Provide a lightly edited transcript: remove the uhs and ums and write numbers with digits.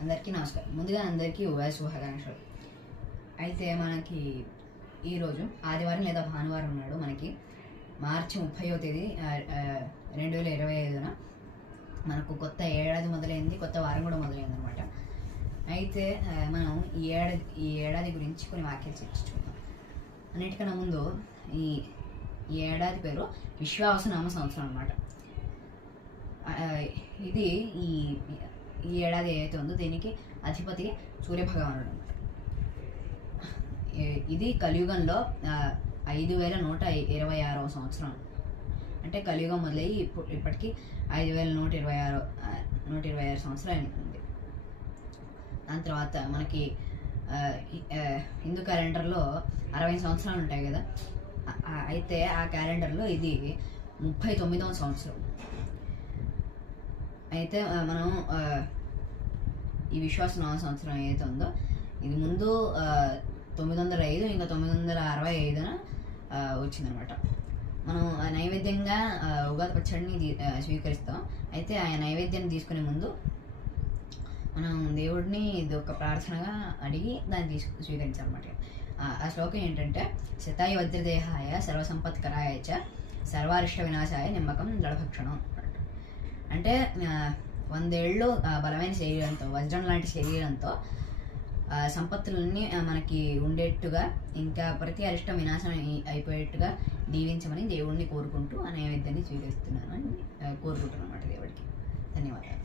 అందరికీ నమస్కారం. ముందుగా అందరికీ ఉగాది శుభాకాంక్షలు. అయితే మనకి ఈరోజు ఆదివారం లేదా భానువారం నాడు మనకి మార్చి 30వ తేదీ 2025న మనకు కొత్త ఏడాది మొదలైంది, కొత్త వారం కూడా మొదలైంది అనమాట. అయితే మనం ఈ ఏడాది గురించి కొన్ని వాక్యాలు చర్చించుకుందాం. అన్నిటికన్నా ముందు ఈ ఏడాది పేరు విశ్వావసునామ సంవత్సరం అనమాట. ఇది ఈ ఏడాది ఏదైతే ఉందో దీనికి అధిపతి సూర్యభగవానుడు అనమాట. ఇది కలియుగంలో 5126వ సంవత్సరం. అంటే కలియుగం మొదలయ్యి ఇప్పటికీ 5126 సంవత్సరాలు ఉంది. దాని తర్వాత మనకి హిందూ క్యాలెండర్లో 60 సంవత్సరాలు ఉంటాయి కదా. అయితే ఆ క్యాలెండర్లో ఇది 39వ సంవత్సరం. అయితే మనం ఈ విశ్వాసనామ సంవత్సరం ఏదైతే ఉందో ఇది ముందు 905 ఇంకా 965న వచ్చిందనమాట. మనం నైవేద్యంగా ఉగాది పచ్చడిని స్వీకరిస్తాం. అయితే ఆ నైవేద్యాన్ని తీసుకునే ముందు మనం దేవుడిని ఇది ఒక ప్రార్థనగా అడిగి దాన్ని స్వీకరించాలన్నమాట. ఆ శ్లోకం ఏంటంటే, శతాయి వజ్రదేహాయ సర్వసంపత్కరాయ చ సర్వారిష్ట వినాశాయ నిమ్మకం దళభక్షణం. అంటే 100 ఏళ్ళు బలమైన శరీరంతో, వజ్రం లాంటి శరీరంతో సంపత్తులన్నీ మనకి ఉండేట్టుగా, ఇంకా ప్రతి అరిష్టం వినాశనం అయిపోయేట్టుగా దీవించమని దేవుడిని కోరుకుంటూ ఆ నైవేద్యాన్ని స్వీకరిస్తున్నాను అని కోరుకుంటున్నాను అన్నమాట దేవుడికి. ధన్యవాదాలు.